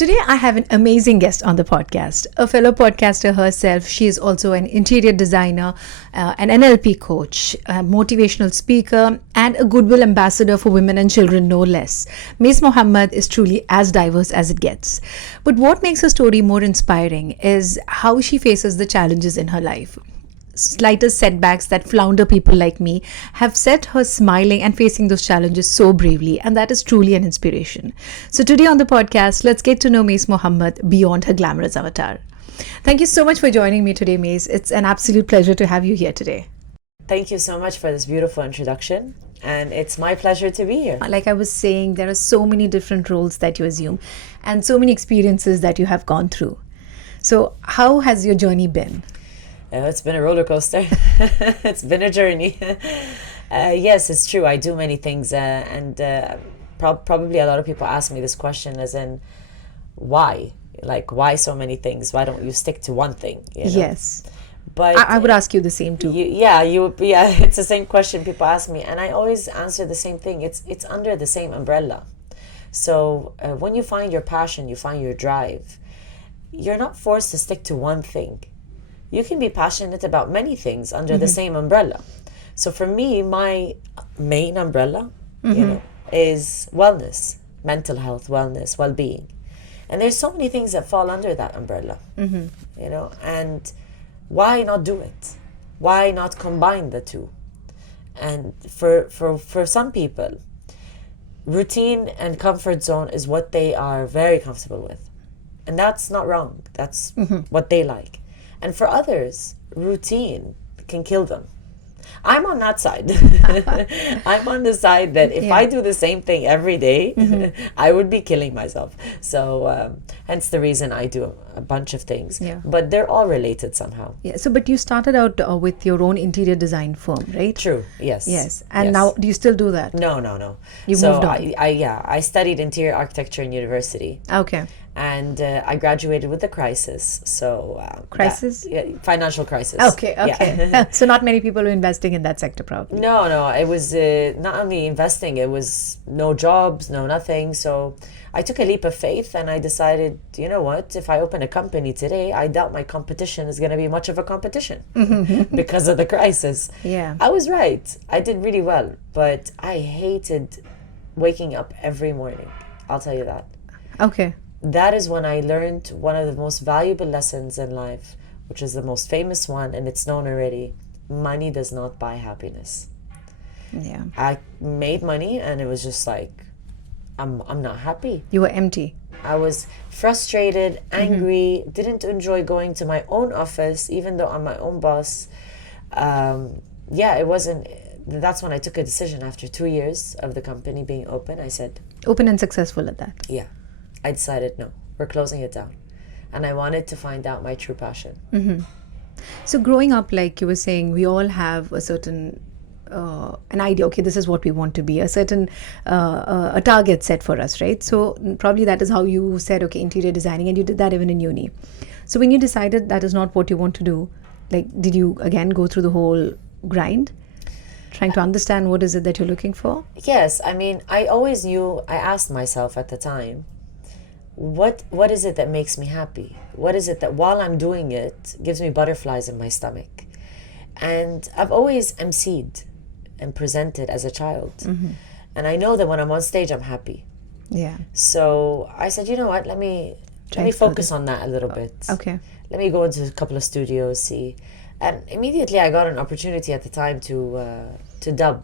today I have an amazing guest on the podcast, a fellow podcaster herself. She is also an interior designer, an NLP coach, a motivational speaker, and a Goodwill ambassador for women and children, no less. Mais Mohammed is truly as diverse as it gets. But what makes her story more inspiring is how she faces the challenges in her life. Slightest setbacks that flounder people like me have set her smiling and facing those challenges so bravely, and that is truly an inspiration. So today on the podcast, let's get to know Mais Mohammed beyond her glamorous avatar. Thank you so much for joining me today, Mais. It's an absolute pleasure to have you here today. Thank you so much for this beautiful introduction, and it's my pleasure to be here. Like I was saying, there are so many different roles that you assume and so many experiences that you have gone through. So how has your journey been? It's been a roller coaster. It's been a journey. Yes, it's true. I do many things, and probably a lot of people ask me this question, as in, why? Like, why so many things? Why don't you stick to one thing? You know? Yes. But I would ask you the same too. It's the same question people ask me, and I always answer the same thing. It's under the same umbrella. So when you find your passion, you find your drive, you're not forced to stick to one thing. You can be passionate about many things under the same umbrella. So for me, my main umbrella, is wellness, mental health, wellness, well-being. And there's so many things that fall under that umbrella, and why not do it? Why not combine the two? And for some people, routine and comfort zone is what they are very comfortable with. And that's not wrong. That's what they like. And for others, routine can kill them. I'm on that side. I'm on the side that if I do the same thing every day, I would be killing myself. So hence the reason I do a bunch of things. Yeah. But they're all related somehow. Yeah. So, but you started out with your own interior design firm, right? True. Yes. Yes. And now, do you still do that? No. You moved on. I studied interior architecture in university. Okay. And I graduated with a crisis. So crisis? Financial crisis. Okay. Yeah. So not many people are investing in that sector, probably. No. It was not only investing. It was no jobs, no nothing. So I took a leap of faith, and I decided, you know what? If I open a company today, I doubt my competition is going to be much of a competition because of the crisis. Yeah. I was right. I did really well, but I hated waking up every morning. I'll tell you that. Okay. That is when I learned one of the most valuable lessons in life, which is the most famous one, and it's known already. Money does not buy happiness. Yeah. I made money, and it was just like, I'm not happy. You were empty. I was frustrated, angry, didn't enjoy going to my own office, even though I'm my own boss. It wasn't. That's when I took a decision after 2 years of the company being open. I said, open and successful at that. Yeah. I decided, no, we're closing it down. And I wanted to find out my true passion. So growing up, like you were saying, we all have a certain, an idea, okay, this is what we want to be, a certain, a target set for us, right? So probably that is how you said, okay, interior designing, and you did that even in uni. So when you decided that is not what you want to do, like, did you again go through the whole grind? Trying to understand what is it that you're looking for? Yes, I mean, I always knew, I asked myself at the time, what is it that makes me happy? What is it that while I'm doing it gives me butterflies in my stomach? And I've always emceed and presented as a child. And I know that when I'm on stage, I'm happy. Yeah. So I said, you know what, let me focus on that a little bit. Okay. Let me go into a couple of studios, see. And immediately I got an opportunity at the time to dub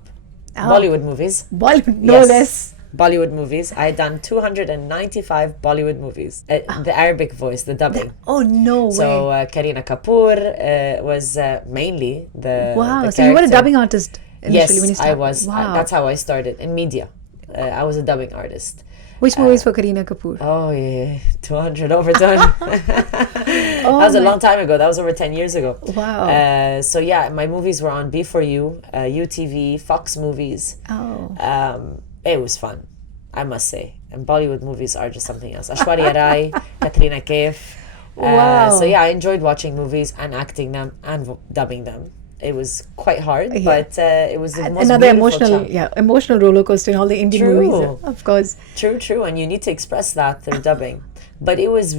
Bollywood movies. Bollywood, no less. Bollywood movies. I had done 295 Bollywood movies. The Arabic voice, the dubbing. Oh, no way. So Kareena Kapoor was mainly the Wow, the so you were a character. dubbing artist initially when you Yes, started? I was. Wow. That's how I started in media. I was a dubbing artist. Which movies for Kareena Kapoor? Oh, yeah. 200 over done. That was a long time ago. That was over 10 years ago. Wow. So yeah, my movies were on B4U, UTV, Fox Movies. Oh. It was fun, I must say. And Bollywood movies are just something else. Ashwarya Rai, Katrina Kaif. Wow. So yeah, I enjoyed watching movies and acting them and dubbing them. It was quite hard, Yeah. but it was the most Another beautiful emotional, challenge. emotional roller coaster in all the Indian True. movies, of course. True, and you need to express that through dubbing. But it was,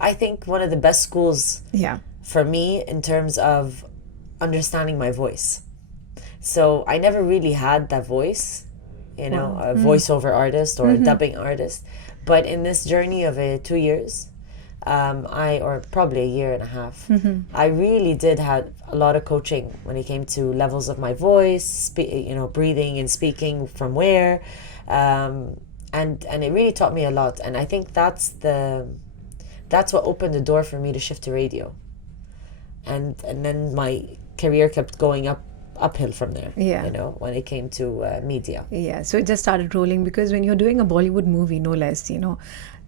I think, one of the best schools Yeah. for me in terms of understanding my voice. So I never really had that voice, you know, a voiceover artist or a dubbing artist. But in this journey of 2 years, or probably a year and a half, I really did have a lot of coaching when it came to levels of my voice, breathing and speaking from where, and it really taught me a lot. And I think that's what opened the door for me to shift to radio, and then my career kept going uphill from there. Yeah. You know, when it came to media. Yeah, so it just started rolling because when you're doing a Bollywood movie, no less,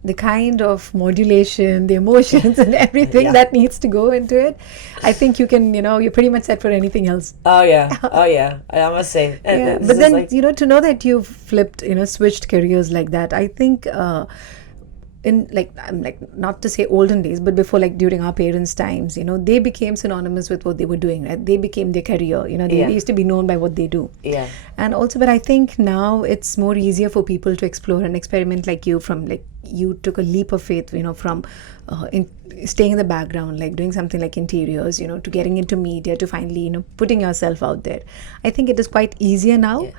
the kind of modulation, the emotions and everything that needs to go into it, I think you can, you're pretty much set for anything else. Oh yeah, I must say. Yeah. This But is then, like, to know that you've flipped, switched careers like that, I think in not to say olden days, but before, like during our parents' times, they became synonymous with what they were doing, right? They became their career, they used to be known by what they do. yeah, And also, but I think now it's more easier for people to explore and experiment like you, from like you took a leap of faith, from staying in the background, like doing something like interiors, to getting into media, to finally, putting yourself out there. I think it is quite easier now. Yeah.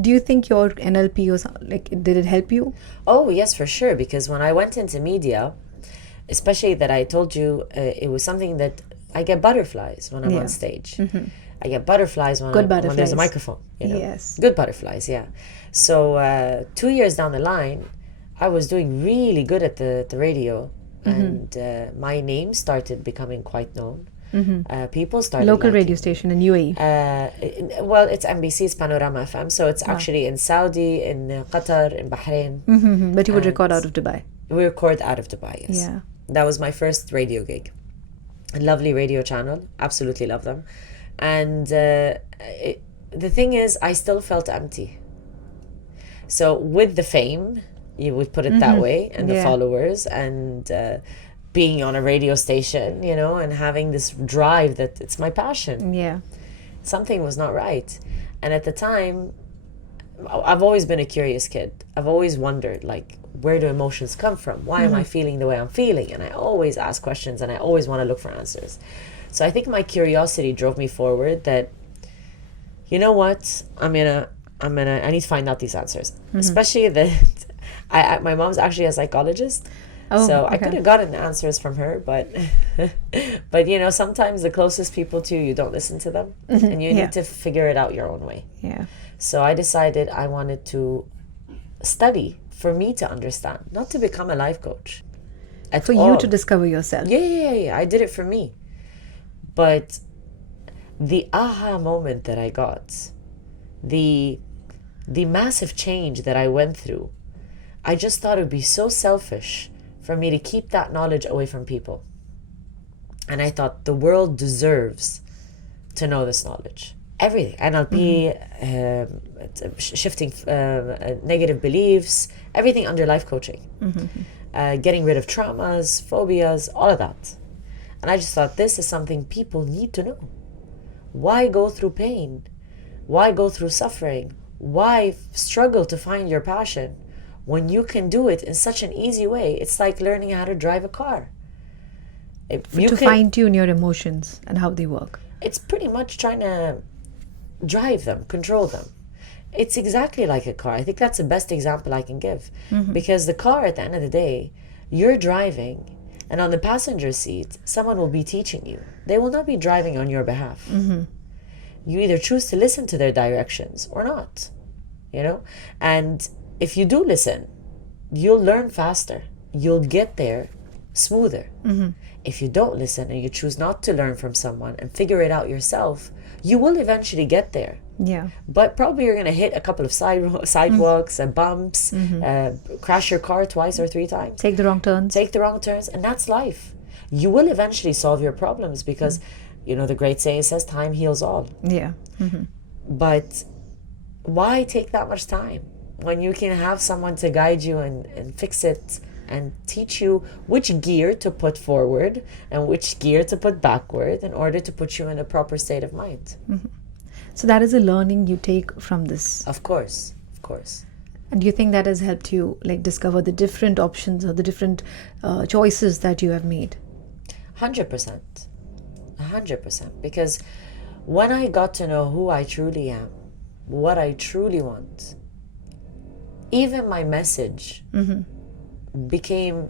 Do you think your NLP or did it help you? Oh yes, for sure. Because when I went into media, especially that I told you, it was something that I get butterflies when I'm on stage. I get butterflies when when there's a microphone. Yes. Good butterflies, yeah. So 2 years down the line, I was doing really good at the radio, and my name started becoming quite known. People started Local liking radio station in UAE. well, it's NBC's Panorama FM, so it's actually in Saudi, in Qatar, in Bahrain. But you would record out of Dubai. We record out of Dubai, yes. Yeah. That was my first radio gig. A lovely radio channel, absolutely love them. And the thing is, I still felt empty. So with the fame, you would put it that way, and the followers, and being on a radio station, and having this drive that it's my passion. Yeah. Something was not right. And at the time, I've always been a curious kid. I've always wondered, like, where do emotions come from? Why am I feeling the way I'm feeling? And I always ask questions, and I always want to look for answers. So I think my curiosity drove me forward that, you know what, I need to find out these answers. Especially that my mom's actually a psychologist. So I could have gotten the answers from her, but sometimes the closest people to you don't listen to them, and you need to figure it out your own way. Yeah. So I decided I wanted to study for me to understand, not to become a life coach. For you to discover yourself. Yeah. I did it for me. But the aha moment that I got, the massive change that I went through, I just thought it would be so selfish for me to keep that knowledge away from people. And I thought the world deserves to know this knowledge. Everything. NLP, shifting negative beliefs, everything under life coaching. Getting rid of traumas, phobias, all of that. And I just thought this is something people need to know. Why go through pain? Why go through suffering? Why struggle to find your passion when you can do it in such an easy way? It's like learning how to drive a car. Fine-tune your emotions and how they work. It's pretty much trying to drive them, control them. It's exactly like a car. I think that's the best example I can give. Because the car, at the end of the day, you're driving, and on the passenger seat, someone will be teaching you. They will not be driving on your behalf. You either choose to listen to their directions or not, And if you do listen, you'll learn faster. You'll get there smoother. If you don't listen and you choose not to learn from someone and figure it out yourself, you will eventually get there. Yeah. But probably you're going to hit a couple of sidewalks and bumps, crash your car twice or 3 times. Take the wrong turns. And that's life. You will eventually solve your problems because, the great saying says time heals all. Yeah. But why take that much time when you can have someone to guide you and fix it and teach you which gear to put forward and which gear to put backward in order to put you in a proper state of mind? So that is a learning you take from this. Of course. And do you think that has helped you like discover the different options or the different choices that you have made? 100%. 100%. Because when I got to know who I truly am, what I truly want, even my message became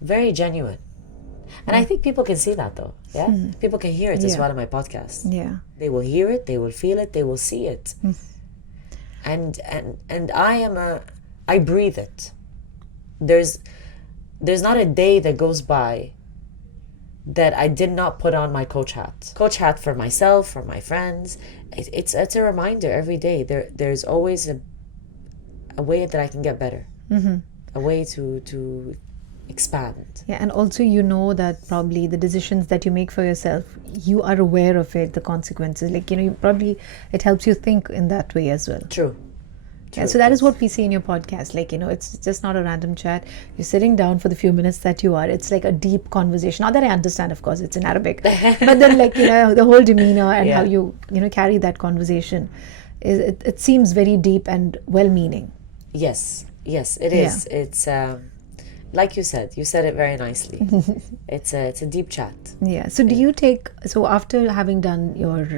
very genuine. And I think people can see that though. Yeah. People can hear it as well in my podcast. Yeah. They will hear it, they will feel it, they will see it. And I breathe it. There's not a day that goes by that I did not put on my coach hat. Coach hat for myself, for my friends. It's a reminder every day. There's always a way that I can get better. A way to expand. Yeah, and also you know that probably the decisions that you make for yourself, you are aware of it, the consequences. Like, you probably, it helps you think in that way as well. True. Yeah, so that is what we see in your podcast. Like, it's just not a random chat. You're sitting down for the few minutes that you are. It's like a deep conversation. Not that I understand, of course, it's in Arabic. But then, like, the whole demeanor and how you, carry that conversation, it seems very deep and well-meaning. Yes, it is. It's, like you said it very nicely. It's a deep chat. Yeah. So do you so after having done your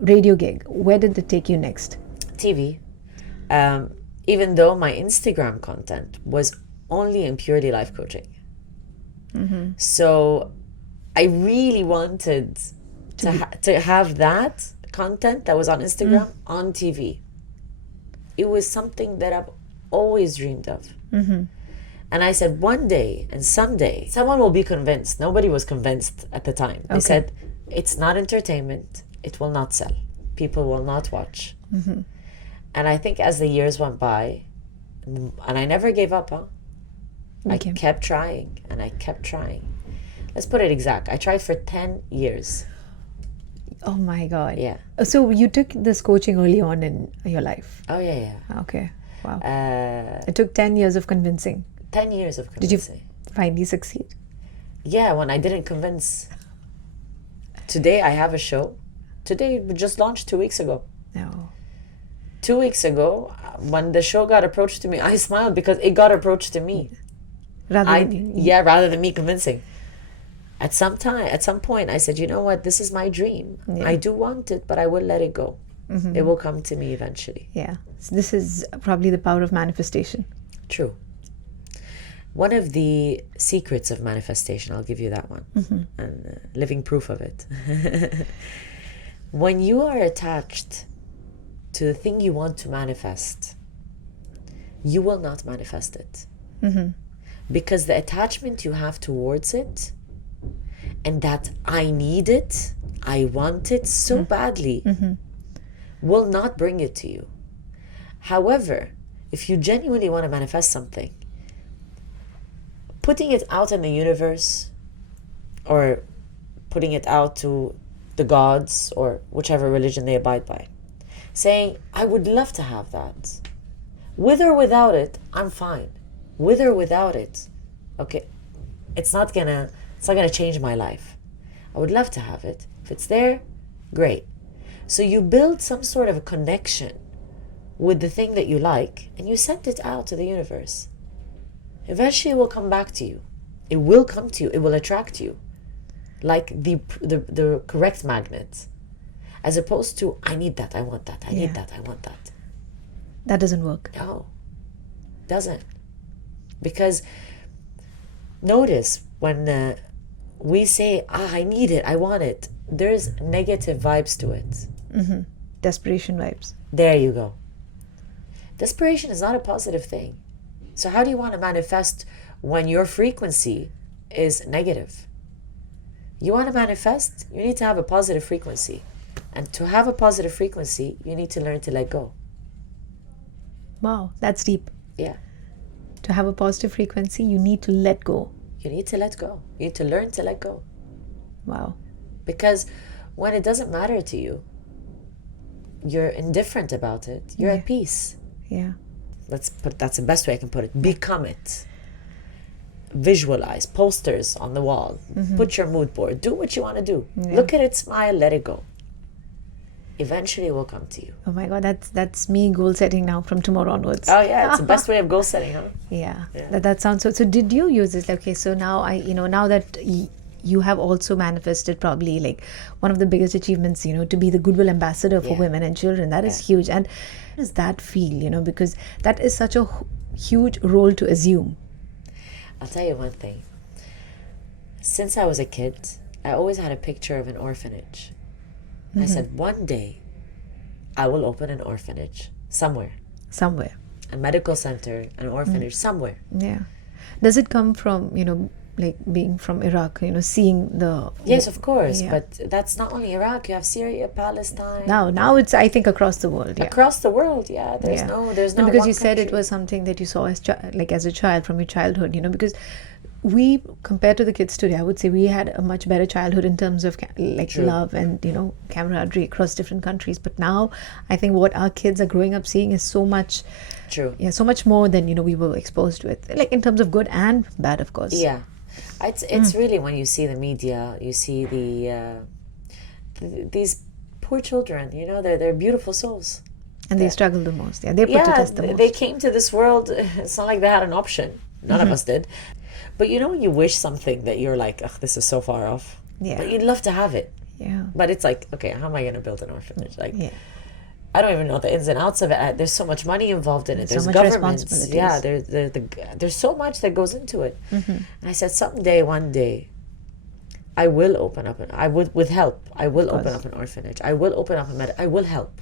radio gig, where did it take you next? TV. Even though my Instagram content was only in purely life coaching. So I really wanted to have that content that was on Instagram on TV. It was something that I've always dreamed of. And I said, one day and someday, someone will be convinced. Nobody was convinced at the time. They said, it's not entertainment. It will not sell. People will not watch. And I think as the years went by, and I never gave up, I kept trying and I kept trying. Let's put it exact. I tried for 10 years. Oh my God. Yeah. So you took this coaching early on in your life? Oh, yeah. Okay. Wow. It took 10 years of convincing. 10 years of convincing. Did you finally succeed? Yeah, when I didn't convince. Today I have a show. Today we just launched 2 weeks ago. No. 2 weeks ago, when the show got approached to me, I smiled because it got approached to me. Rather than me convincing. At some point, I said, you know what? This is my dream. Yeah. I do want it, but I will let it go. It will come to me eventually. Yeah. So this is probably the power of manifestation. True. One of the secrets of manifestation, I'll give you that one, and living proof of it. When you are attached to the thing you want to manifest, you will not manifest it. Because the attachment you have towards it, and that I need it, I want it so badly, will not bring it to you. However, if you genuinely want to manifest something, putting it out in the universe, or putting it out to the gods, or whichever religion they abide by, saying, I would love to have that. With or without it, I'm fine. With or without it, okay, it's not gonna change my life. I would love to have it. If it's there, great. So you build some sort of a connection with the thing that you like, and you send it out to the universe. Eventually it will come back to you. It will come to you. It will attract you. Like the correct magnet. As opposed to, I need that, I want that, I need that, I want that. That doesn't work. No, doesn't. Because notice when we say, I need it, I want it, there's negative vibes to it. Desperation vibes. There you go. Desperation is not a positive thing. So how do you want to manifest when your frequency is negative? You want to manifest, you need to have a positive frequency. And to have a positive frequency, you need to learn to let go. Wow, that's deep. Yeah. To have a positive frequency, you need to let go. You need to let go. You need to learn to let go. Wow. Because when it doesn't matter to you, you're indifferent about it, you're at peace. Yeah. That's the best way I can put it. Become it. Visualize posters on the wall. Put your mood board. Do what you want to do. Look at it, smile, let it go. eventually it will come to you. Oh my God, that's me goal setting now from tomorrow onwards. Oh yeah, it's the best way of goal setting, huh? Yeah, that sounds so. So did you use this? Okay, so now now that you have also manifested probably like one of the biggest achievements, to be the Goodwill ambassador for women and children. That is huge. And how does that feel? Because that is such a huge role to assume. I'll tell you one thing. Since I was a kid, I always had a picture of an orphanage. I said, one day I will open an orphanage somewhere. Somewhere. A medical center, an orphanage, somewhere. Yeah. Does it come from, like being from Iraq, seeing the... Yes, of course. Yeah. But that's not only Iraq. You have Syria, Palestine. Now it's, I think, across the world. Yeah. Across the world, yeah. There's no because you said it was something that you saw as as a child from your childhood, because we, compared to the kids today, I would say we had a much better childhood in terms of love and camaraderie across different countries. But now I think what our kids are growing up seeing is so much so much more than we were exposed with, like in terms of good and bad, of course. It's really, when you see the media, you see these poor children, they're beautiful souls. And they struggle the most. They put to test the most. They came to this world, it's not like they had an option. None of us did. But when you wish something that you're like, ugh, this is so far off. Yeah. But you'd love to have it. Yeah. But it's like, okay, how am I going to build an orphanage? I don't even know the ins and outs of it. There's so much money involved in it. There's so much governments. Yeah, there's so much that goes into it. And I said, one day, I will open up with help. I will open up an orphanage. I will open up I will help.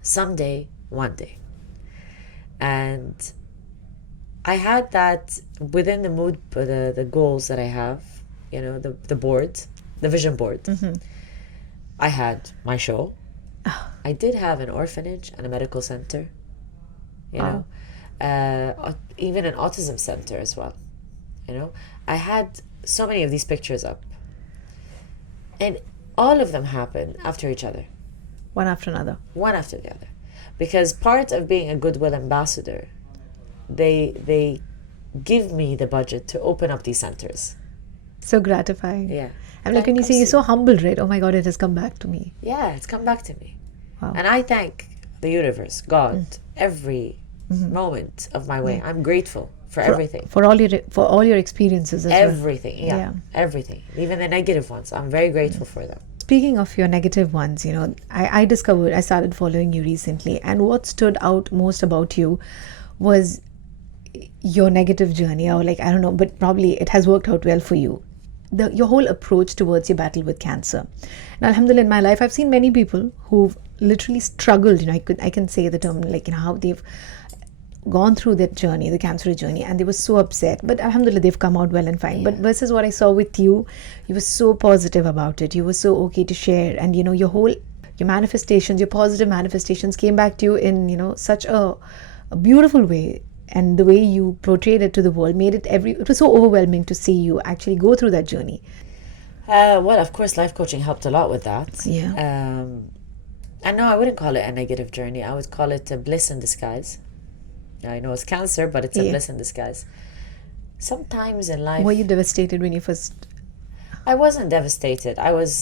Someday, one day. And I had that within the goals that I have, the board, the vision board. I had my show. I did have an orphanage and a medical center, even an autism center as well. I had so many of these pictures up, and all of them happened after each other. One after another. One after the other. Because part of being a Goodwill ambassador, they give me the budget to open up these centers. So gratifying. Yeah. I'm like, when you say you're so humbled, right? Oh my God, it has come back to me. Yeah, it's come back to me. Wow. And I thank the universe, God, every moment of my way. I'm grateful for everything. For all your experiences as everything, well. Everything. Even the negative ones. I'm very grateful for them. Speaking of your negative ones, I started following you recently, and what stood out most about you was your negative journey, or I don't know, but probably it has worked out well for you. Your whole approach towards your battle with cancer. Now, alhamdulillah, in my life, I've seen many people who've literally struggled. I can say the term, how they've gone through that journey, the cancer journey, and they were so upset. But alhamdulillah, they've come out well and fine. Yeah. But versus what I saw with you, you were so positive about it. You were so okay to share, and your manifestations, your positive manifestations came back to you in such a beautiful way. And the way you portrayed it to the world made it was so overwhelming to see you actually go through that journey. Well, of course, life coaching helped a lot with that. Yeah. And no, I wouldn't call it a negative journey. I would call it a bliss in disguise. I know it's cancer, but it's a bliss in disguise. Sometimes in life... Were you devastated when you first... I wasn't devastated. I was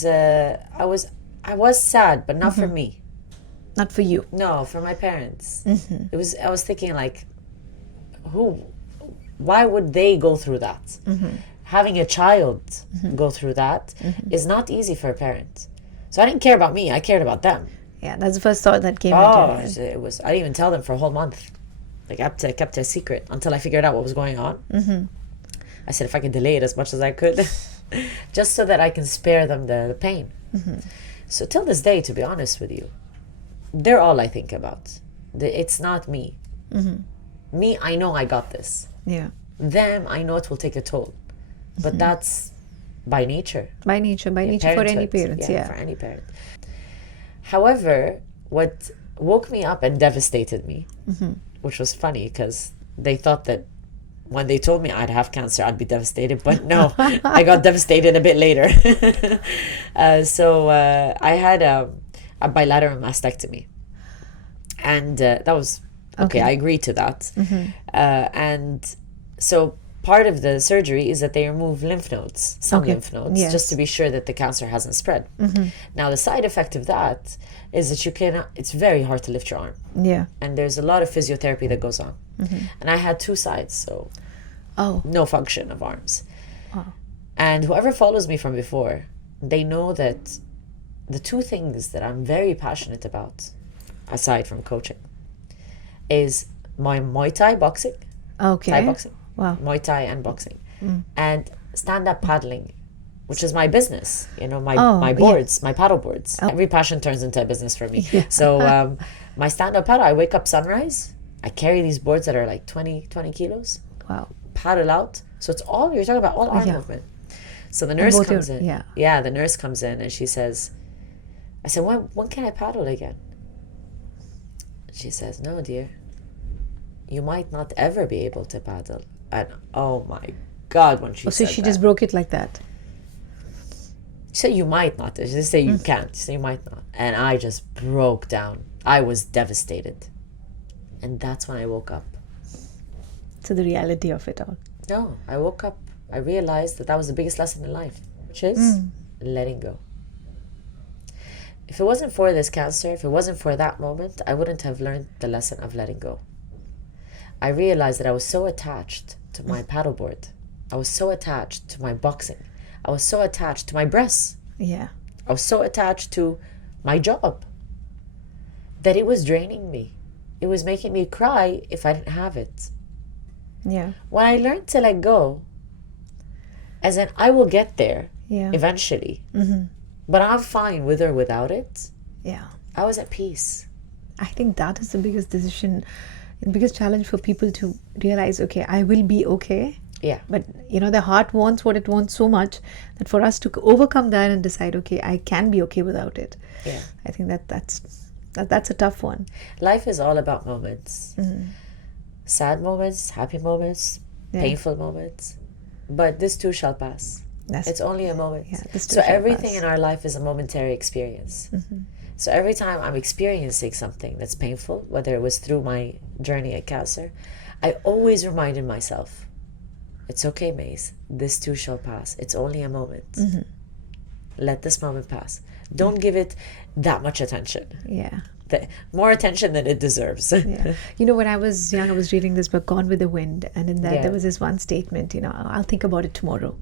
sad, but not for me. Not for you. No, for my parents. I was thinking why would they go through that? Having a child go through that is not easy for a parent. So I didn't care about me. I cared about them. Yeah, that's the first thought that came into it. I didn't even tell them for a whole month. I kept it a secret until I figured out what was going on. I said if I could delay it as much as I could, just so that I can spare them the pain. So till this day, to be honest with you, they're all I think about. It's not me. Me, I know I got this. Yeah. Them, I know it will take a toll. But that's by nature. By nature for any parents. For any parent. However, what woke me up and devastated me, which was funny because they thought that when they told me I'd have cancer, I'd be devastated. But no, I got devastated a bit later. So I had a bilateral mastectomy. And that was... Okay, I agreed to that. And so part of the surgery is that they remove lymph nodes, some Okay. lymph nodes, Yes. just to be sure that the cancer hasn't spread. Now, the side effect of that is that you cannot, it's very hard to lift your arm. Yeah. And there's a lot of physiotherapy that goes on. And I had two sides, so Oh. no function of arms. Wow. And whoever follows me from before, they know that the two things that I'm very passionate about, aside from coaching, is my Muay Thai boxing, Okay. Thai boxing, Wow. Muay Thai and boxing, and stand-up paddling, which is my business. You know, my Oh, my yeah. boards, my paddle boards. Every passion turns into a business for me. Yeah. So my stand-up paddle, I wake up sunrise. I carry these boards that are like 20 kilos, Wow. paddle out. So it's all, you're talking about all arm Yeah. movement. So the nurse both comes your- in. yeah. The nurse comes in and she says, I said, when can I paddle again? She says, no, dear. You might not ever be able to paddle. And oh my God, when she Oh, so said she that. just broke it like that. She said, you might not. She didn't say you can't. She said, you might not. And I just broke down. I was devastated. And that's when I woke up. To the reality of it all. No, I woke up. I realized that was the biggest lesson in life, which is letting go. If it wasn't for this cancer, if it wasn't for that moment, I wouldn't have learned the lesson of letting go. I realized that I was so attached to my paddleboard. I was so attached to my boxing. I was so attached to my breasts. Yeah. I was so attached to my job that it was draining me. It was making me cry if I didn't have it. Yeah. When I learned to let go, as in I will get there Yeah. eventually, but I'm fine with or without it, Yeah. I was at peace. I think that is the biggest decision, the biggest challenge for people to realize, okay, I will be okay. Yeah. But, you know, the heart wants what it wants so much that for us to overcome that and decide, okay, I can be okay without it. Yeah. I think that's a tough one. Life is all about moments. Sad moments, happy moments, Yeah. painful moments. But this too shall pass. That's, It's only a moment. Yeah, this too So shall everything pass. in our life is a momentary experience. So every time I'm experiencing something that's painful, whether it was through my journey at cancer, I always reminded myself, it's okay, Mais. This too shall pass. It's only a moment. Let this moment pass. Don't give it that much attention. Yeah. More attention than it deserves. Yeah. You know, when I was young, I was reading this book, Gone with the Wind. And in that, Yeah. there was this one statement, you know, I'll think about it tomorrow.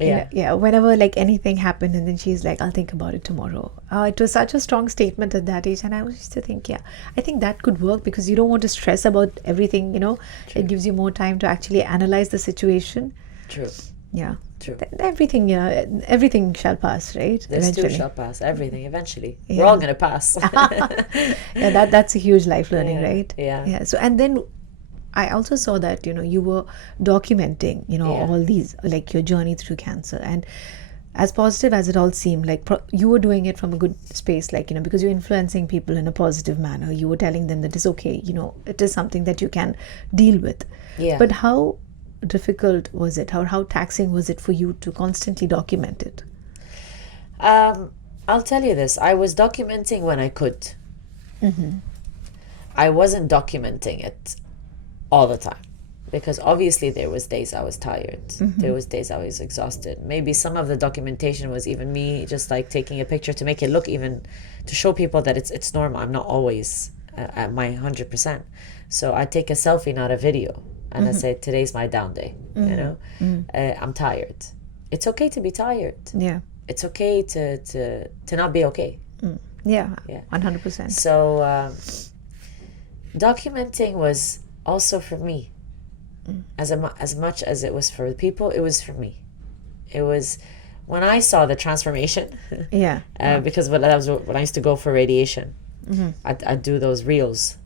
You Yeah. know, yeah. Whenever like anything happened, and then she's like, I'll think about it tomorrow. It was such a strong statement at that age. And I used to think, yeah, I think that could work because you don't want to stress about everything, you know. True. It gives you more time to actually analyze the situation. True. Yeah. True. Everything, yeah, everything shall pass, right? This too shall pass. Everything eventually. We're Yeah. all gonna pass. Yeah, that's a huge life learning, Yeah, right? yeah. Yeah. So, and then I also saw that, you know, you were documenting, you know, Yeah. all these, like your journey through cancer. And as positive as it all seemed, like you were doing it from a good space, like, you know, because you're influencing people in a positive manner. You were telling them that it's okay, you know, it is something that you can deal with. Yeah. But how difficult was it? How taxing was it for you to constantly document it? I'll tell you this. I was documenting when I could. I wasn't documenting it all the time because obviously there was days I was tired. There was days I was exhausted. Maybe some of the documentation was even me just like taking a picture to make it look, even to show people that it's normal. I'm not always at my 100%. So I take a selfie, not a video. And I say, today's my down day, you know? I'm tired. It's okay to be tired. Yeah. It's okay to not be okay. Yeah. Yeah. 100%. So documenting was also for me. As much as it was for the people, it was for me. It was when I saw the transformation. Yeah. Because that was when I used to go for radiation. I'd do those reels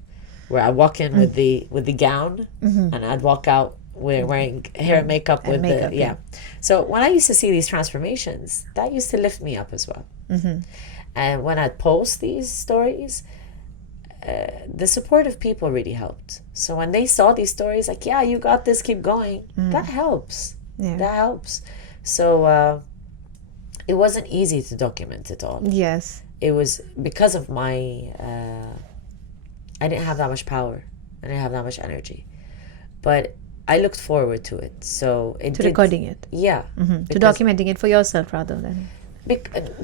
where I walk in with the gown and I'd walk out wearing hair and makeup with makeup, the yeah. So when I used to see these transformations, that used to lift me up as well. And when I'd post these stories, the support of people really helped. So when they saw these stories, like, yeah, you got this, keep going, that helps. Yeah. That helps. So it wasn't easy to document it all. Yes. It was because of my I didn't have that much power. I didn't have that much energy. But I looked forward to it. So it To did, recording it. yeah, To because, documenting it for yourself rather than.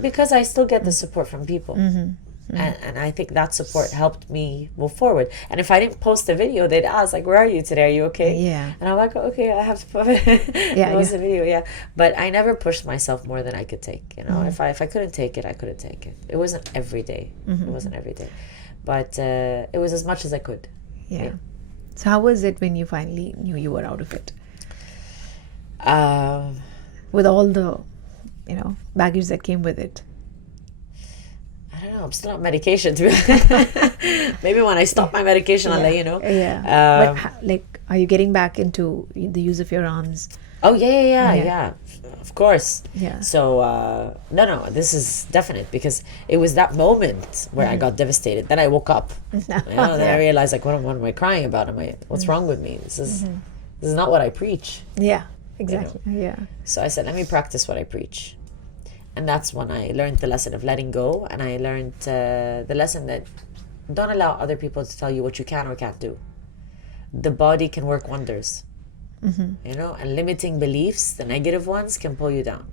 because I still get the support from people. And I think that support helped me move forward. And if I didn't post a video, they'd ask, like, where are you today? Are you okay? Yeah. And I'm like, okay, I have to post a video. Yeah. But I never pushed myself more than I could take. You know, if I couldn't take it, I couldn't take it. It wasn't every day. It wasn't every day. But it was as much as I could. Yeah. So how was it when you finally knew you were out of it? With all the, baggage that came with it. I don't know. I'm still on medication. To be Maybe when I stop my medication, I'll let you know. Yeah. But are you getting back into the use of your arms? Oh, yeah. Of course. Yeah. So, no, this is definite because it was that moment where I got devastated. Then I woke up. Then I realized, like, what am I crying about? What's wrong with me? This is not what I preach. Yeah, exactly. Yeah. So I said, let me practice what I preach. And that's when I learned the lesson of letting go. And I learned the lesson that don't allow other people to tell you what you can or can't do. The body can work wonders. And limiting beliefs, the negative ones, can pull you down.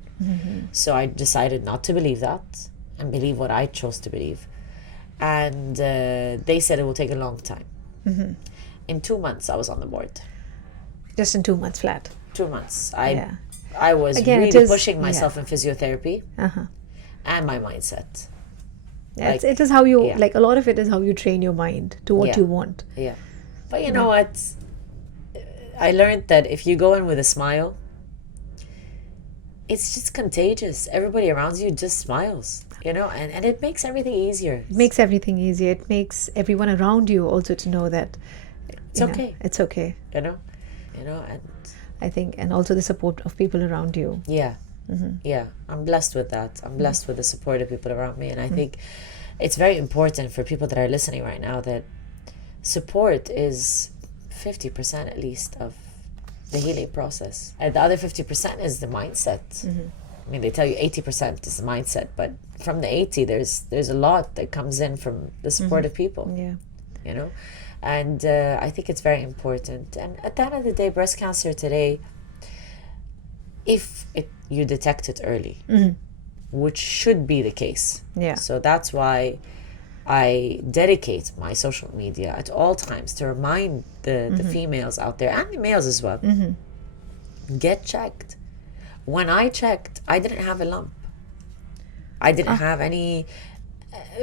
So I decided not to believe that and believe what I chose to believe. And they said it will take a long time. In 2 months, I was on the board. Just in 2 months flat. 2 months. I was really pushing myself in physiotherapy and my mindset. Yeah, it is how you, a lot of it is how you train your mind to what you want. Yeah. But you know what? I learned that if you go in with a smile, it's just contagious. Everybody around you just smiles, and it makes everything easier. It makes everything easier. It makes everyone around you also to know that it's okay. It's okay. And I think, and also the support of people around you. Yeah. Yeah. I'm blessed with that. I'm blessed with the support of people around me. And I think it's very important for people that are listening right now that support is 50% at least of the healing process. And the other 50% is the mindset. I mean, they tell you 80% is the mindset, but from the 80, there's a lot that comes in from the support of people. Yeah. And I think it's very important. And at the end of the day, breast cancer today, if you detect it early, which should be the case. Yeah. So that's why I dedicate my social media at all times to remind the females out there and the males as well. Get checked. When I checked, I didn't have a lump. I didn't have any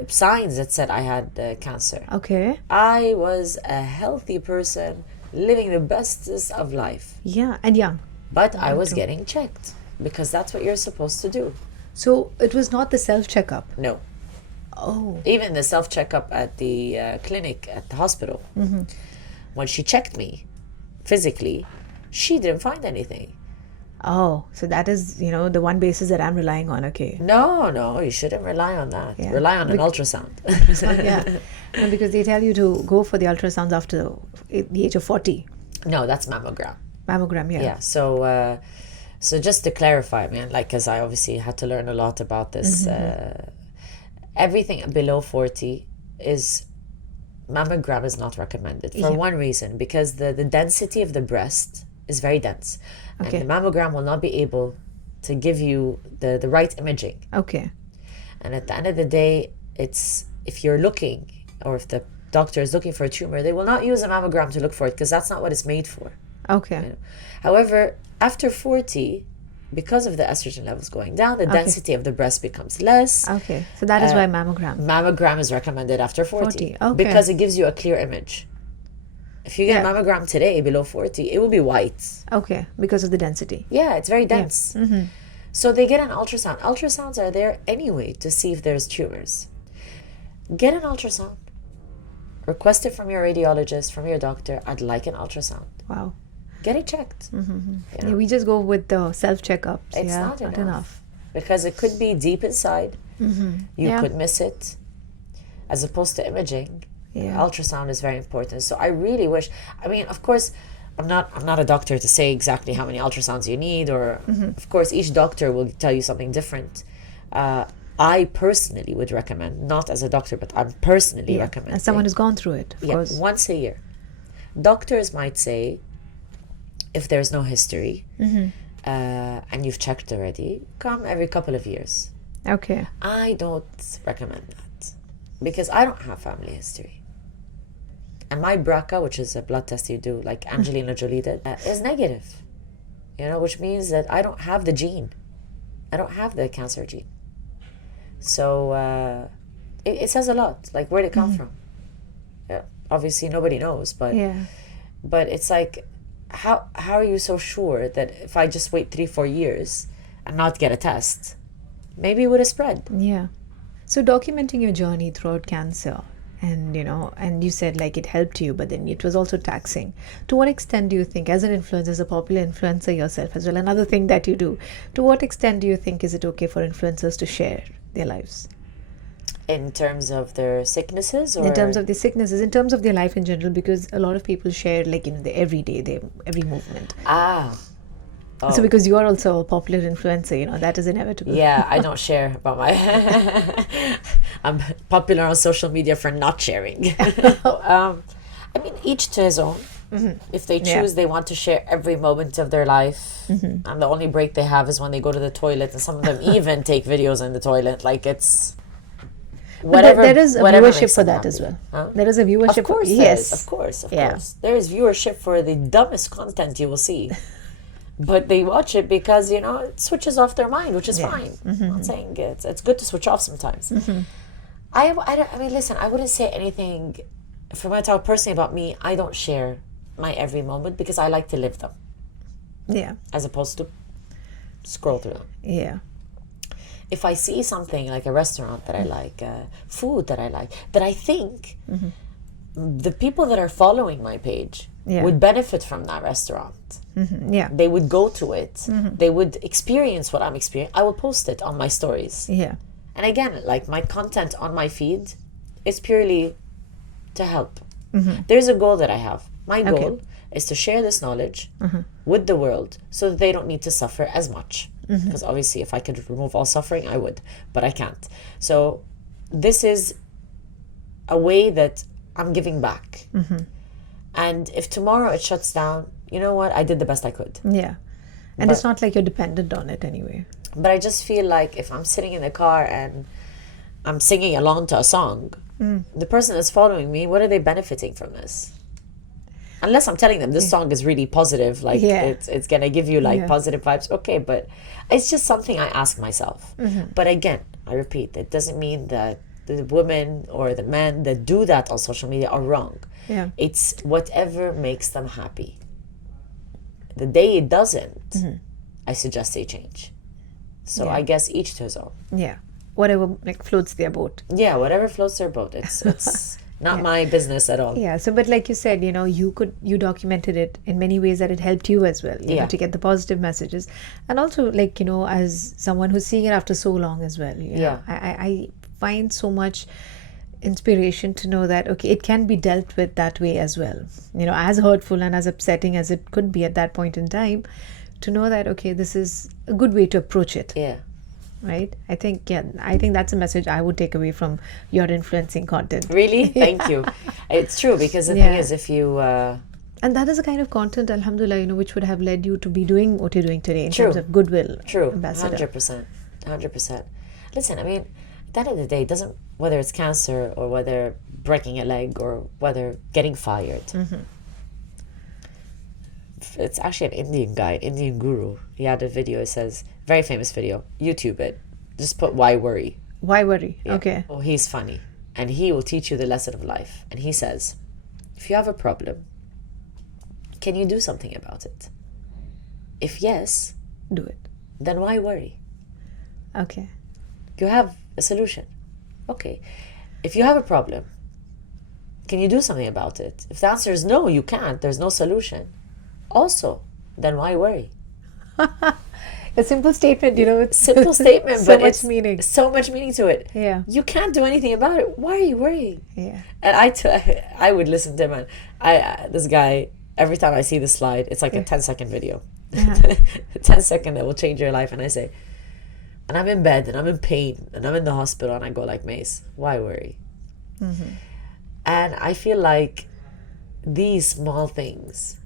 signs that said I had cancer. Okay. I was a healthy person living the bestest of life. Yeah, and young. But I was getting checked because that's what you're supposed to do. So it was not the self-checkup? No. Oh. Even the self-checkup at the clinic at the hospital, when she checked me physically, she didn't find anything. Oh, so that is, the one basis that I'm relying on. Okay. No, you shouldn't rely on that. Yeah. Rely on an ultrasound. Yeah. No, because they tell you to go for the ultrasounds after the age of 40. No, that's mammogram. Mammogram, yeah. Yeah, so just to clarify, man, because I obviously had to learn a lot about this. Everything below 40 is mammogram is not recommended for one reason, because the density of the breast is very dense. Okay. And the mammogram will not be able to give you the right imaging. Okay. And at the end of the day, it's if you're looking, or if the doctor is looking for a tumor, they will not use a mammogram to look for it because that's not what it's made for. Okay. However, after 40, because of the estrogen levels going down, the density of the breast becomes less. Okay. So that is why mammogram. Mammogram is recommended after 40. Okay. Because it gives you a clear image. If you get a mammogram today below 40, it will be white. Okay. Because of the density. Yeah, it's very dense. Yeah. So they get an ultrasound. Ultrasounds are there anyway to see if there's tumors. Get an ultrasound. Request it from your radiologist, from your doctor. I'd like an ultrasound. Wow. Get it checked. Yeah, we just go with the self-checkups. It's not enough. Because it could be deep inside. You could miss it. As opposed to imaging, ultrasound is very important. So I really wish, of course, I'm not a doctor to say exactly how many ultrasounds you need, or of course each doctor will tell you something different. I personally would recommend, not as a doctor, but I'm personally recommending. As someone who's gone through it, of course. Once a year. Doctors might say if there's no history, and you've checked already, come every couple of years. Okay. I don't recommend that because I don't have family history. And my BRCA, which is a blood test you do, like Angelina Jolie did, is negative. Which means that I don't have the gene. I don't have the cancer gene. So it says a lot. Like, where'd it come from? Yeah, obviously nobody knows, but it's like, how are you so sure that if I just wait 3-4 years and not get a test, maybe it would have spread? Yeah. So documenting your journey throughout cancer, and and you said like it helped you, but then it was also taxing. To what extent do you think, as an influencer, as a popular influencer yourself as well, another thing that you do, to what extent do you think is it okay for influencers to share their lives? In terms of their sicknesses, or in terms of the sicknesses, in terms of their life in general, because a lot of people share like the everyday, their every movement. So because you are also a popular influencer, that is inevitable. Yeah, I don't share about my I'm popular on social media for not sharing. I mean, each to his own. If they choose, they want to share every moment of their life, and the only break they have is when they go to the toilet, and some of them even take videos in the toilet. Like, it's whatever. There is a viewership for that happy. as well. Huh? There is a viewership. Of course, yes, of course. There is viewership for the dumbest content you will see. But they watch it because, it switches off their mind, which is fine. I'm not saying it's good to switch off sometimes. I mean, listen, I wouldn't say anything, for me to talk personally about me, I don't share my every moment because I like to live them. Yeah. As opposed to scroll through them. Yeah. If I see something like a restaurant that I like, food that I like, that I think the people that are following my page would benefit from that restaurant. Yeah. They would go to it. They would experience what I'm experiencing. I will post it on my stories. Yeah. And again, like, my content on my feed is purely to help. There's a goal that I have. My goal is to share this knowledge with the world so that they don't need to suffer as much. Because obviously if I could remove all suffering, I would. But I can't. So this is a way that I'm giving back. And if tomorrow it shuts down, you know what? I did the best I could. Yeah. And it's not like you're dependent on it anyway. But I just feel like if I'm sitting in the car and I'm singing along to a song, the person that's following me, what are they benefiting from this? Unless I'm telling them this song is really positive, like it's gonna give you like positive vibes. Okay, but it's just something I ask myself. But again, I repeat, it doesn't mean that the women or the men that do that on social media are wrong. Yeah. It's whatever makes them happy. The day it doesn't, I suggest they change. So I guess each to his own. Yeah. Whatever like floats their boat. Yeah, whatever floats their boat. It's not my business at all. Yeah. So, but like you said, you documented it in many ways that it helped you as well, you know, to get the positive messages. And also, like, as someone who's seeing it after so long as well. I find so much inspiration to know that, okay, it can be dealt with that way as well. As hurtful and as upsetting as it could be at that point in time, to know that, okay, this is a good way to approach it. Yeah. Right? I think that's a message I would take away from your influencing content. Really? Thank you. It's true, because the thing is, if you... and that is the kind of content, alhamdulillah, which would have led you to be doing what you're doing today in terms of Goodwill. True. Ambassador. 100%. Listen, I mean, at the end of the day, it doesn't, whether it's cancer or whether breaking a leg or whether getting fired. It's actually an Indian guy, an Indian guru. He had a video, it says, very famous video, YouTube it. Just put why worry. Why worry? Yeah. Okay. Oh, he's funny. And he will teach you the lesson of life. And he says, if you have a problem, can you do something about it? If yes, do it. Then why worry? Okay. You have a solution. Okay. If you have a problem, can you do something about it? If the answer is no, you can't, there's no solution. Also, then why worry? A simple statement, it's simple statement, so but much it's meaning. So much meaning to it. Yeah. You can't do anything about it. Why are you worrying? Yeah. And I would listen to him, and this guy, every time I see the slide, it's like a 10-second video. 10-second that will change your life. And I say, and I'm in bed and I'm in pain and I'm in the hospital, and I go like, Mais, why worry? And I feel like these small things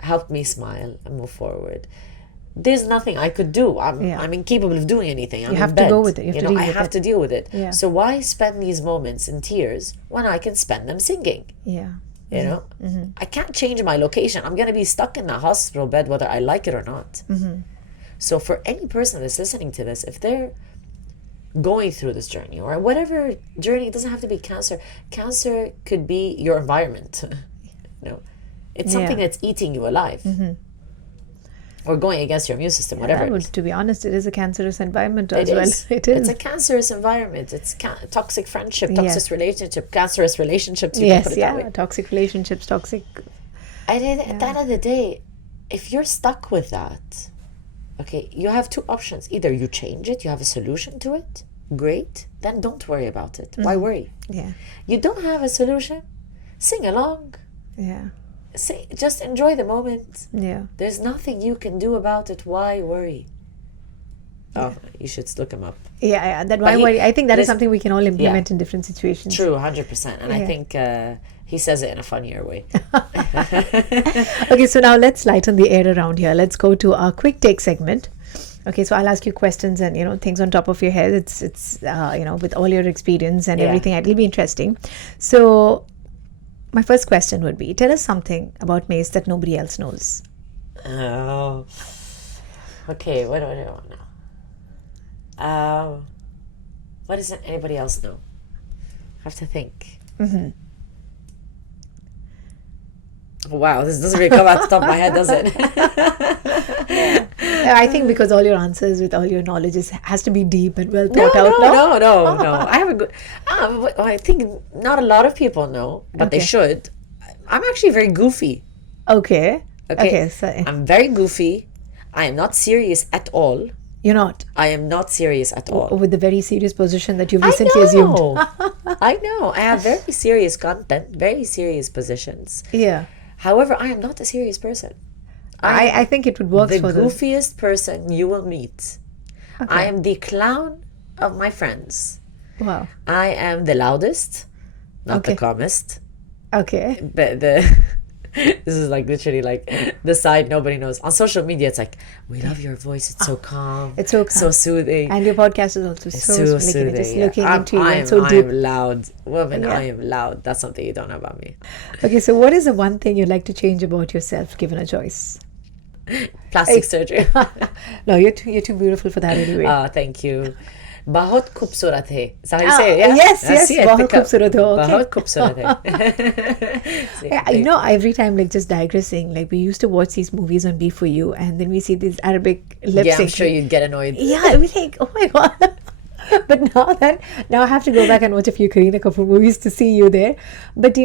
helped me smile and move forward. There's nothing I could do. I'm incapable of doing anything. I'm You have in to bed. go with it. You have to deal I with have it. to deal with it. Yeah. So why spend these moments in tears when I can spend them singing? Yeah. You know, I can't change my location. I'm going to be stuck in the hospital bed whether I like it or not. So for any person that's listening to this, if they're going through this journey or whatever journey, it doesn't have to be cancer. Cancer could be your environment. You know, it's something that's eating you alive. Or going against your immune system, whatever. To be honest, it is a cancerous environment It as well. is. It is. It's a cancerous environment. It's toxic friendship, toxic relationship, cancerous relationships. You can put it that way. Toxic relationships, toxic. And at the end of the day, if you're stuck with that, okay, you have two options. Either you change it, you have a solution to it, great, then don't worry about it. Why worry? Yeah. You don't have a solution, sing along. Yeah. Just enjoy the moment. Yeah. There's nothing you can do about it. Why worry? Oh, you should look him up. Yeah. That why worry? I think that is this- something we can all implement in different situations. True, 100%. And I think he says it in a funnier way. Okay, so now let's lighten the air around here. Let's go to our quick take segment. Okay, so I'll ask you questions and things on top of your head. It's with all your experience and everything. It'll be interesting. So my first question would be: tell us something about Mais that nobody else knows. Oh, okay. What do I want now? What doesn't anybody else know? I have to think. Wow, this doesn't really come out the top of my head, does it? I think because all your answers with all your knowledge has to be deep and well thought out. No. I have a good. I think not a lot of people know, but they should. I'm actually very goofy. Okay. Okay. So I'm very goofy. I am not serious at all. you're not. I am not serious at all. With the very serious position that you've recently assumed. I know. I have very serious content, very serious positions. Yeah. However, I am not a serious person. I think it would work for the goofiest person you will meet. Okay. I am the clown of my friends. Wow. I am the loudest, not the calmest. Okay. But this is like literally like the side nobody knows. On social media, it's like, we love your voice. It's so calm. It's so calm. So soothing. And your podcast is also so soothing. Just looking into you and so deep. I am loud. Woman, I am loud. That's something you don't know about me. Okay, so what is the one thing you'd like to change about yourself, given a choice? Plastic surgery. No, you're too beautiful for that anyway. Thank you. बहुत खूबसूरत है. Is that how you say it? Yeah? Yes. बहुत खूबसूरत हो. Okay. बहुत खूबसूरत है. Every time, like, just digressing, like, we used to watch these movies on B4U, and then we see these Arabic lip sync. Yeah, I'm sure you'd get annoyed. Yeah, I'd be like, oh my god. But now I have to go back and watch a few Kareena Kapoor movies to see you there. But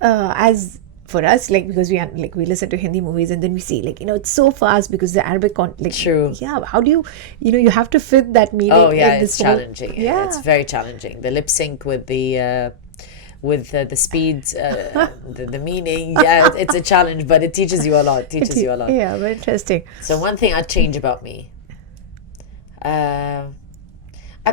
as for us, like, because we listen to Hindi movies and then we see, like, it's so fast because the Arabic True. Yeah, how do you you have to fit that meaning. Oh yeah, in it's challenging. Yeah, it's very challenging. The lip sync with the speed, the meaning. Yeah, it's a challenge, but it teaches you a lot. Yeah, very interesting. So one thing I'd change about me. I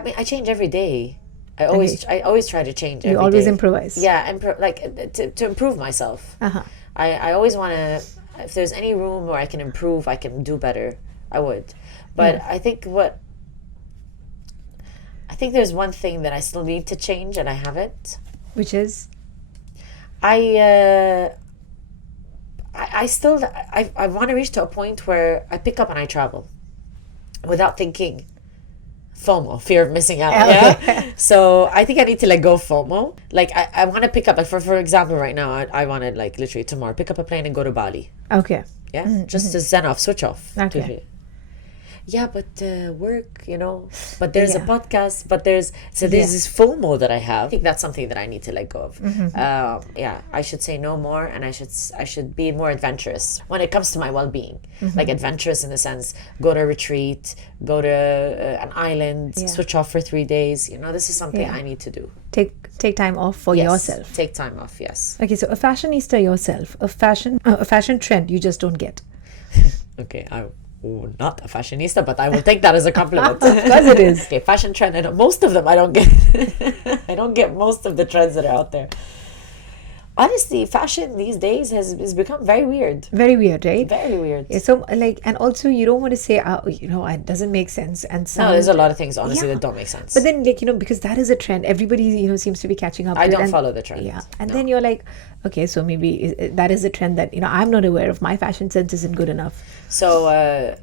mean, I change every day. I always try to change every day. You always improvise. Yeah, to improve myself. I always want to, if there's any room where I can improve, I can do better, I would. But I think there's one thing that I still need to change and I haven't. Which is? I want to reach to a point where I pick up and I travel without thinking. FOMO, fear of missing out. Yeah. So I think I need to let go of FOMO. Like I want to pick up, like for example, right now I want to, like, literally tomorrow pick up a plane and go to Bali. Okay. Yeah. Just to zen off, switch off. Okay. Yeah, but work, but there's a podcast, but there's this FOMO that I have. I think that's something that I need to let go of. I should say no more, and I should be more adventurous when it comes to my well-being. Like adventurous in the sense, go to a retreat, go to an island, switch off for 3 days. This is something I need to do. Take time off for yourself. Take time off, yes. Okay, so a fashionista yourself, a fashion trend you just don't get. Okay, not a fashionista, but I will take that as a compliment. Of course it is. Okay, fashion trend, and most of them I don't get. I don't get most of the trends that are out there. honestly, fashion these days has become very weird. Very weird, right? Very weird. Yeah, so like, and also you don't want to say, it doesn't make sense, and some. No, there's a lot of things, honestly, Yeah. that don't make sense. But then, like, because that is a trend. Everybody, seems to be catching up. I to it, don't and- follow the trend. Yeah, and No. then you're like, okay, so maybe that is a trend that I'm not aware of. My fashion sense isn't good enough. So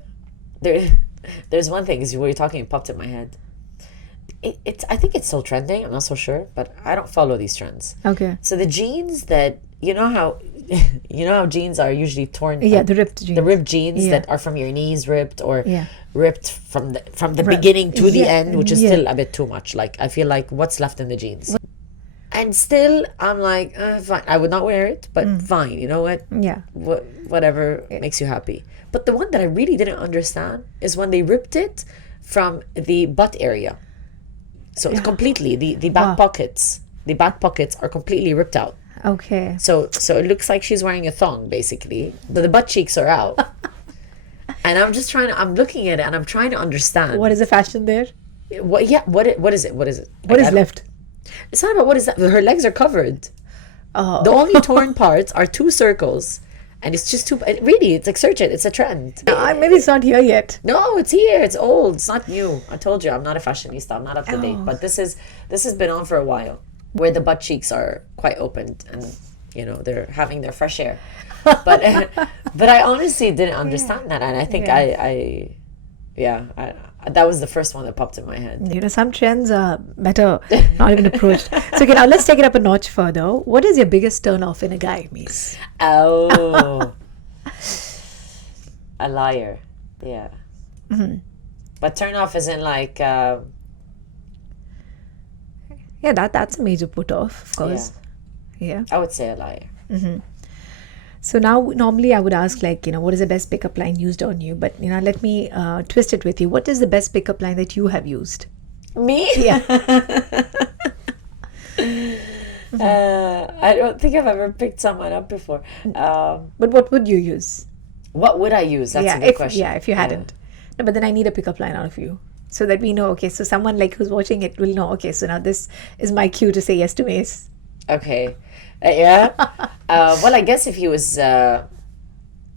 there's one thing is what you're talking, it popped in my head. I think it's still trending. I'm not so sure, but I don't follow these trends. Okay. So the jeans that how jeans are usually torn. Yeah, the ripped jeans. The ripped jeans Yeah. that are from your knees ripped or Yeah. ripped from the beginning to the Yeah, end, which is yeah. still a bit too much. Like I feel like what's left in the jeans. And still, I'm like, fine. I would not wear it, but fine. You know what? Yeah. Whatever makes you happy. But the one that I really didn't understand is when they ripped it from the butt area. So it's completely the back pockets. The back pockets are completely ripped out. Okay. So it looks like she's wearing a thong basically, but the butt cheeks are out. And I'm looking at it and I'm trying to understand What is the fashion there? what is it? What is it? What Like, is left? It's not about what is that. Her legs are covered. Oh. The only torn parts are two circles, and it's just really, it's like, search it. It's a trend. Maybe it's not here yet. No, it's here. It's old. It's not new. I told you, I'm not a fashionista. I'm not up to date. But this has been on for a while, where the butt cheeks are quite opened, and they're having their fresh air. But but I honestly didn't understand that, and I think that was the first one that popped in my head. Some trends are better not even approached. So, okay, now let's take it up a notch further. What is your biggest turn off in a guy, Mies? Oh, a liar. Yeah. But turn off isn't like. Yeah, that's a major put off, of course. Yeah. I would say a liar. So now, normally I would ask, like, what is the best pickup line used on you? But, let me twist it with you. What is the best pickup line that you have used? Me? Yeah. I don't think I've ever picked someone up before. But what would you use? What would I use? That's a good question. If you hadn't. No, but then I need a pickup line out of you. So that we know, okay, so someone like who's watching it will know, okay, so now this is my cue to say yes to Mace. Okay. Yeah. Well, I guess if he was, I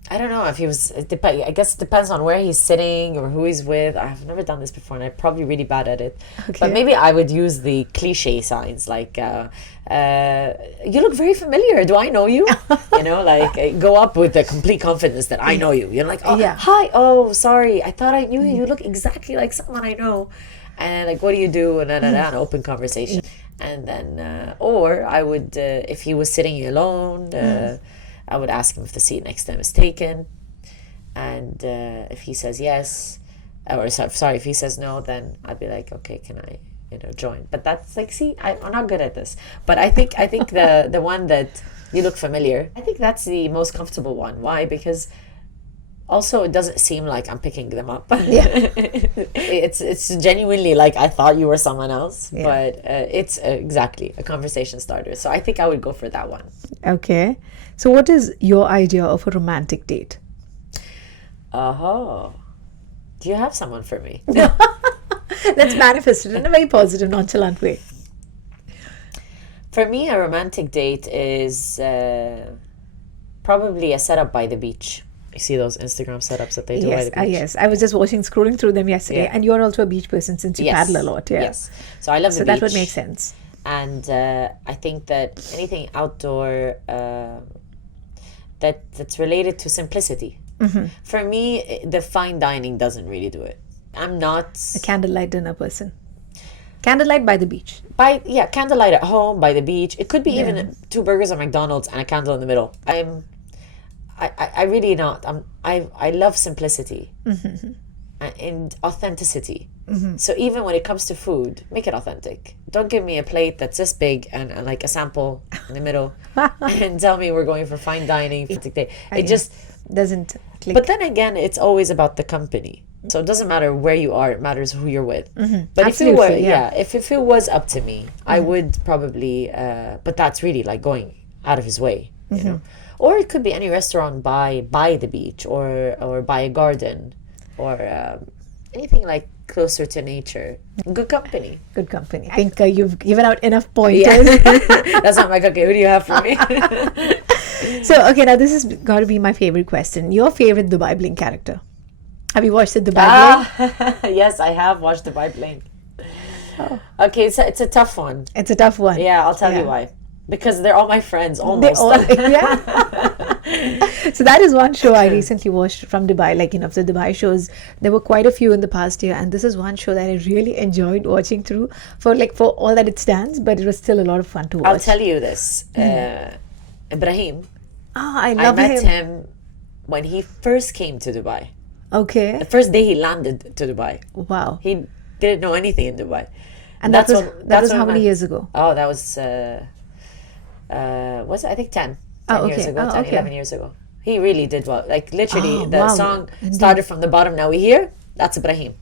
don't know if he was. I guess it depends on where he's sitting or who he's with. I've never done this before, and I'm probably really bad at it. Okay. But maybe I would use the cliche signs like, "You look very familiar. Do I know you?" Like go up with the complete confidence that I know you. You're like, "Oh, Yeah. hi. Oh, sorry. I thought I knew you. You look exactly like someone I know." And like, what do you do? And an open conversation. And then, or I would, if he was sitting alone, I would ask him if the seat next to him is taken. And if he says yes, or sorry, if he says no, then I'd be like, okay, can I, join? But that's like, see, I'm not good at this. But I think the one that you look familiar, I think that's the most comfortable one. Why? Because also it doesn't seem like I'm picking them up. Yeah. It's genuinely like I thought you were someone else, Yeah. but it's exactly a conversation starter. So I think I would go for that one. Okay. So what is your idea of a romantic date? Oh, do you have someone for me? Let's manifest it in a very positive, nonchalant way. For me, a romantic date is probably a setup by the beach. You see those Instagram setups that they do by the beach? Yes. I was just scrolling through them yesterday, Yeah. and you're also a beach person since you paddle a lot. Yeah. Yes. So I love the So beach. that would make sense. And I think that anything outdoor that's related to simplicity. For me, the fine dining doesn't really do it. I'm not A candlelight dinner person. Candlelight by the beach. candlelight at home by the beach. It could be even 2 burgers at McDonald's and a candle in the middle. I really not. I love simplicity and authenticity. So even when it comes to food, make it authentic. Don't give me a plate that's this big and like a sample in the middle and tell me we're going for fine dining. It just doesn't click. But then again, it's always about the company. So it doesn't matter where you are; it matters who you're with. But if it were, Absolutely, if it was up to me, I would probably. But that's really like going out of his way, you know. Or it could be any restaurant by the beach, or by a garden, or Anything like closer to nature. Good company. Good company. I think you've given out enough pointers. That's not my cookie. Who do you have for me? So, okay, now this has got to be my favorite question. Your favorite Dubai Bling character? Have you watched the Dubai Bling? Yes, I have watched the Dubai Bling. Okay, it's a tough one. It's a tough one. Yeah, I'll tell you why. Because they're all my friends, almost. So that is one show I recently watched from Dubai. Like, of the Dubai shows, there were quite a few in the past year, and this is one show that I really enjoyed watching through for all that it stands, but it was still a lot of fun to watch. I'll tell you this. Ibrahim, I I love met him. him when he first came to Dubai. Okay. The first day he landed to Dubai. Wow. He didn't know anything in Dubai. And that was how many years ago? Oh, that was was it? I think 10 years ago, 11 years ago. He really did well. Like literally, the song started from the bottom. Now we hear that's Ibrahim,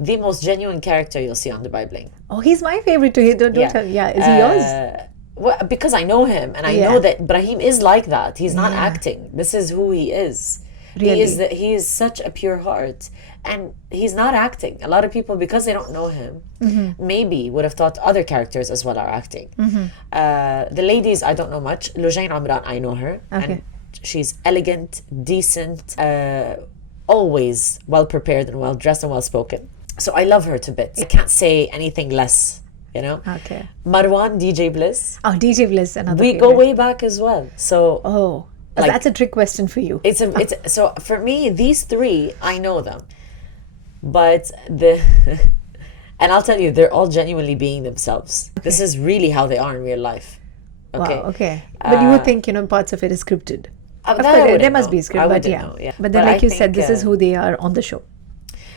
the most genuine character you'll see on Dubai Bling. Oh, he's my favorite too. Don't tell. Yeah, is he yours? Well, because I know him and I know that Ibrahim is like that. He's not acting. This is who he is. Really? He is such a pure heart, and he's not acting. A lot of people, because they don't know him, maybe would have thought other characters as well are acting. The ladies, I don't know much. Lujain Amran, I know her, and she's elegant, decent, always well prepared and well dressed and well spoken. So I love her to bits. I can't say anything less. Okay. Marwan, DJ Bliss. Oh, DJ Bliss, another We favorite. go way back as well. So that's a trick question for you. it's so for me, these three, I know them, but and I'll tell you, they're all genuinely being themselves. This is really how they are in real life. Okay. Wow, okay. But you would think, parts of it is scripted. Of that I course, there wouldn't must know. be I script, but wouldn't know, yeah. But then, But like I you said, think, this is who they are on the show.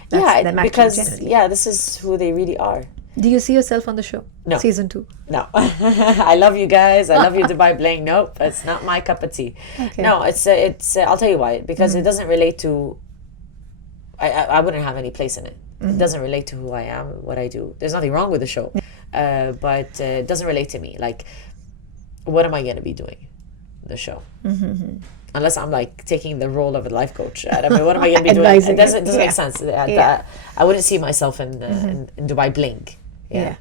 Them acting because generally. this is who they really are. Do you see yourself on the show? No. Season 2? No. I love you guys. I love you, Dubai Bling. Nope, it's not my cup of tea. Okay. No, it's. I'll tell you why. Because it doesn't relate to. I wouldn't have any place in it. It doesn't relate to who I am, what I do. There's nothing wrong with the show, but it doesn't relate to me. Like, what am I going to be doing in the show? Unless I'm like taking the role of a life coach. I mean, what am I going to be doing? Advising It doesn't it. make sense. I wouldn't see myself in Dubai Bling. Yeah.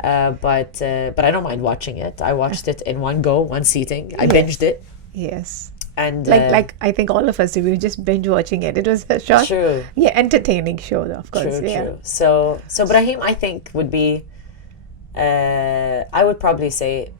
But I don't mind watching it. I watched it in one go, one seating. I binged it. Yes. And Like I think all of us did. We were just binge watching it. It was a short, True. entertaining show, though, of course. True. So Brahim, I think, would be. I would probably say,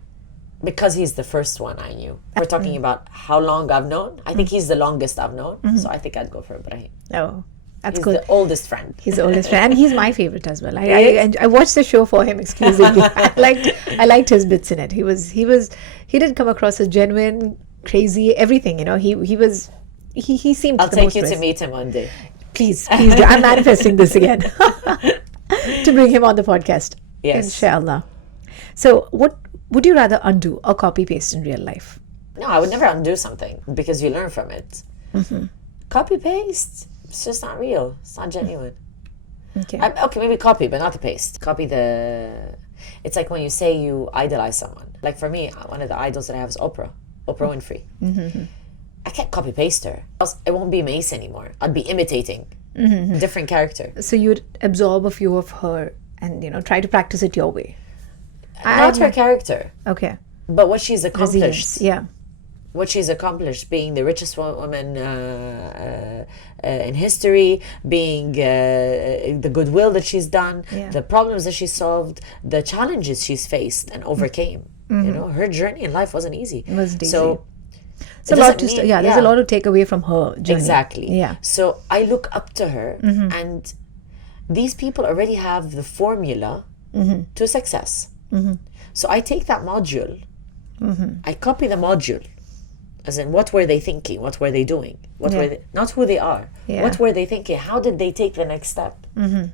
because he's the first one I knew. We're talking about how long I've known. I think he's the longest I've known. So I think I'd go for Brahim. Oh, that's He's good. the oldest friend. He's the oldest friend, and he's my favorite as well. I watched the show for him exclusively. I liked his bits in it. He did come across as genuine, crazy, everything. He seemed. I'll the take most you to present. meet him one day. Please do. I'm manifesting this again to bring him on the podcast. Yes. Inshallah. So, what would you rather undo or copy paste in real life? No, I would never undo something because you learn from it. Copy paste, it's just not real. It's not genuine. Okay. Okay, maybe copy, but not the paste. Copy the. It's like when you say you idolize someone. Like for me, one of the idols that I have is Oprah Winfrey. I can't copy paste her. Else it won't be Mace anymore. I'd be imitating different character. So you would absorb a few of her and try to practice it your way. Not her character, Okay. but what she's accomplished. Resilience. Yeah. What she's accomplished, being the richest woman in history, being the goodwill that she's done, the problems that she's solved, the challenges she's faced and overcame. Her journey in life wasn't easy. It wasn't easy. So It's a lot there's a lot to take away from her journey. exactly. Yeah. So I look up to her, and these people already have the formula to success. So I take that module, I copy the module. As in, what were they thinking? What were they doing? What were they, not who they are. Yeah. What were they thinking? How did they take the next step? And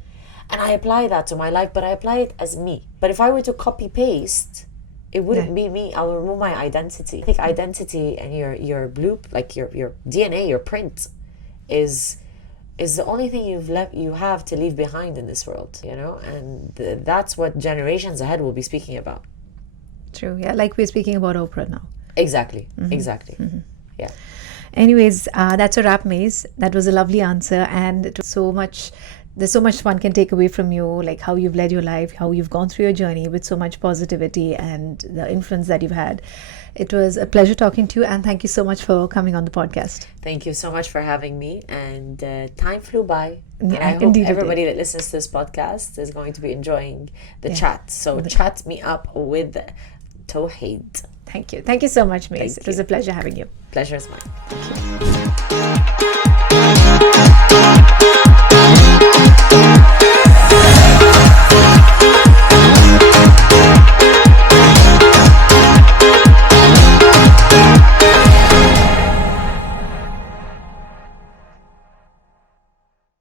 I apply that to my life, but I apply it as me. But if I were to copy paste, it wouldn't be me. I'll remove my identity. I think identity and your like your DNA, your print, is the only thing you have to leave behind in this world. And that's what generations ahead will be speaking about. True. Yeah. Like we're speaking about Oprah now. Exactly. Yeah. Anyways, that's a wrap, Maze. That was a lovely answer, and it was so much there's so much one can take away from you, like how you've led your life, how you've gone through your journey with so much positivity and the influence that you've had. It was a pleasure talking to you, and thank you so much for coming on the podcast. Thank you so much for having me. And time flew by. And Yeah, I hope indeed it everybody that listens to this podcast is going to be enjoying the chat. So chat me up with Tawheed. Thank you. Thank you so much, Mais. Thank It was a pleasure having you. Pleasure is mine. Thank you.